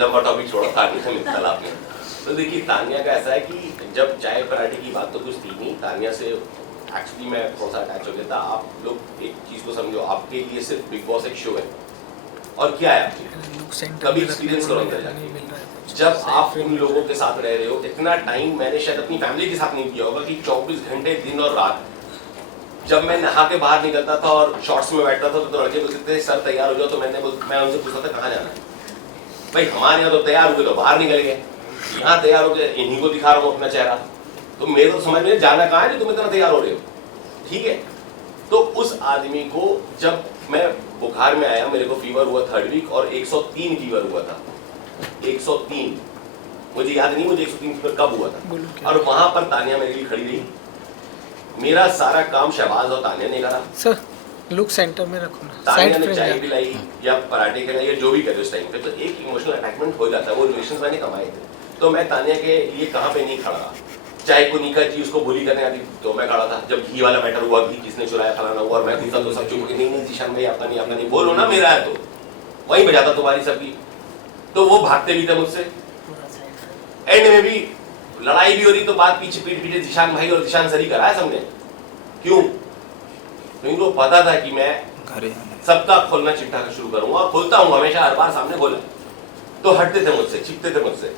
लंबा टॉपिक छोड़ा तानिया में तालाब में। तो देखिए तानिया का ऐसा है कि जब चाय पराठे की बात तो कुछ थी नहीं, तानिया से एक्चुअली मैं थोड़ा सा अटैच हो गया था। आप लोग एक चीज को समझो, आपके लिए सिर्फ बिग बॉस एक शो है और क्या है आपके कभी एक्सपीरियंस करो अंदर जाके। जब आप उन लोगों के साथ रह रहे हो, इतना टाइम मैंने शायद अपनी फैमिली के साथ नहीं किया होगा कि 24 घंटे दिन और रात। जब मैं नहा के बाहर निकलता था और शॉर्ट्स में बैठता था तो लड़के बोलते थे सर तैयार हो जाओ, तो मैं उनसे पूछता था कहाँ जाना है। भाई हमारे यहाँ तो तैयार हुए तो बाहर निकल गए, यहाँ तैयार हो गए इन्हीं को दिखा रहा हूँ अपना चेहरा। तो मेरे तो समझ में जाना कहाँ है जो तुम इतना तैयार हो रहे हो, ठीक है। तो उस आदमी को जब मैं बुखार में आया, मेरे को फीवर हुआ 3rd वीक और 103 फीवर हुआ था। 103 मुझे याद नहीं मुझे 103 फीवर कब हुआ था। और वहां पर तानिया मेरे लिए खड़ी रही। मेरा सारा काम शहबाज और तानिया ने करा। सर लुक सेंटर में रखो ना। तानिया ने चाय पिलाई या पराठे खिलाई या जो भी करे उस टाइम पे, तो एक इमोशनल अटैचमेंट हो जाता है। वो रिलेशंस मैंने कमाए थे, तो मैं तानिया के लिए कहाँ पे नहीं खड़ा रहा। चाहे को निका जी उसको बोली करने आती तो मैं खड़ा था। जब घी वाला मैटर हुआ, घी किसने चुराया फलाना हुआ और मैं घूमता तो सब चुप के नहीं जीशान भाई आपका नहीं बोलो ना, मेरा है तो वहीं बजाता तुम्हारी सबकी। तो वो भागते भी थे मुझसे, एंड में भी लड़ाई भी हो रही तो बात पीछे पीछे जीशान भाई और जीशान सर ही कराया सबने। क्यों? तो इनको पता था कि मैं सबका खोलना चिट्ठा शुरू करूंगा और खोलता हूँ हमेशा, हर बार सामने खोला। तो हटते थे मुझसे, छिपते थे मुझसे।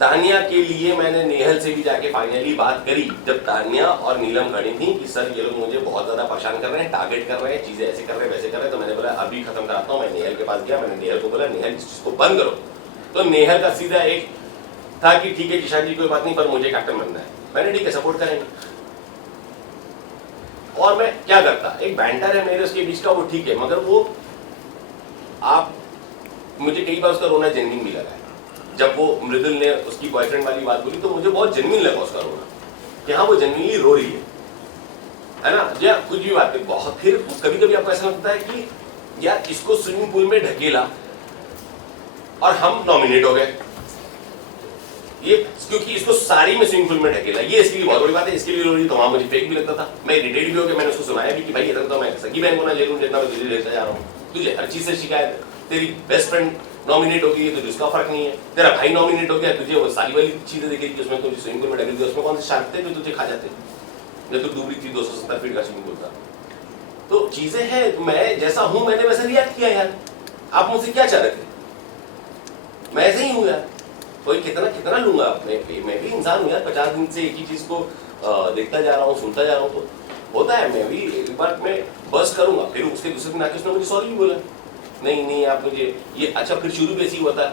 तानिया के लिए मैंने नेहल से भी जाके फाइनली बात करी जब तानिया और नीलम खड़ी थी कि सर ये लोग मुझे बहुत ज्यादा परेशान कर रहे हैं, टारगेट कर रहे हैं, चीजें ऐसे कर रहे हैं वैसे कर रहे हैं। तो मैंने बोला अभी खत्म कराता हूँ। मैं नेहल के पास गया, मैंने नेहल को बोला नेहल इस चीज को बंद करो। तो नेहल का सीधा एक था कि ठीक है किशान जी कोई बात नहीं, पर मुझे कैप्टन बनना है। मैंने ठीक है सपोर्ट करेंगे। और मैं क्या करता, एक बैंटर है मेरे उसके बीच का, वो ठीक है, मगर वो आप मुझे कई बार उसका रोना जेन्युइन भी लगा है। जब वो मृदुल ने उसकी बॉयफ्रेंड वाली बात बोली तो मुझे बहुत जेन्युइन लगा उसका रोना, कि हाँ वो जेन्युइनली रो रही है ना, या कुछ भी बात है। बहुत फिर कभी कभी आपको ऐसा लगता है कि यार इसको स्विमिंग पूल में ढकेला और हम नॉमिनेट हो गए, ये क्योंकि इसको सारी में स्विमिंग पूल में ढकेला, ये इसके लिए बहुत बड़ी बात है। इसके लिए रो रही तो वहां मुझे फेक भी लगता था। मैं इरिटेट भी हो गया, मैंने उसको सुनाया भी कि भाई इधर तो मैं सगी बहन को ना ले लूं जितना मैं तुझे लेता जा रहा हूँ, तुझे हर चीज से शिकायत है। तेरी बेस्ट फ्रेंड नॉमिनेट हो गई तुझे उसका फर्क नहीं है, तेरा भाई नॉमिनेट हो गया तुझे वो सारी वाली चीजें दिखेगी उसमें तुझे स्विमिंग पूल में ढकेल दिया। उसमें कौन से शार्क थे जो तुझे खा जाते, जब तू डूब रही थी 270 फीट का स्विमिंग पूल था। तो चीजें हैं, मैं जैसा हूं मैंने वैसे रिएक्ट किया यार। आप मुझसे क्या चाह रहे थे? मैं ऐसे ही हूं यार, कोई कितना कितना लूंगा। मैं भी इंसान हूं यार, 50 दिन से एक ही चीज को देखता जा रहा हूँ, सुनता जा रहा हूँ, तो होता है। मैं भी एक बार मैं बस करूंगा, फिर उसके दूसरे दिन आके उसने मुझे सॉरी भी बोला, नहीं आप मुझे ये अच्छा। फिर शुरू भी ऐसी हुआ था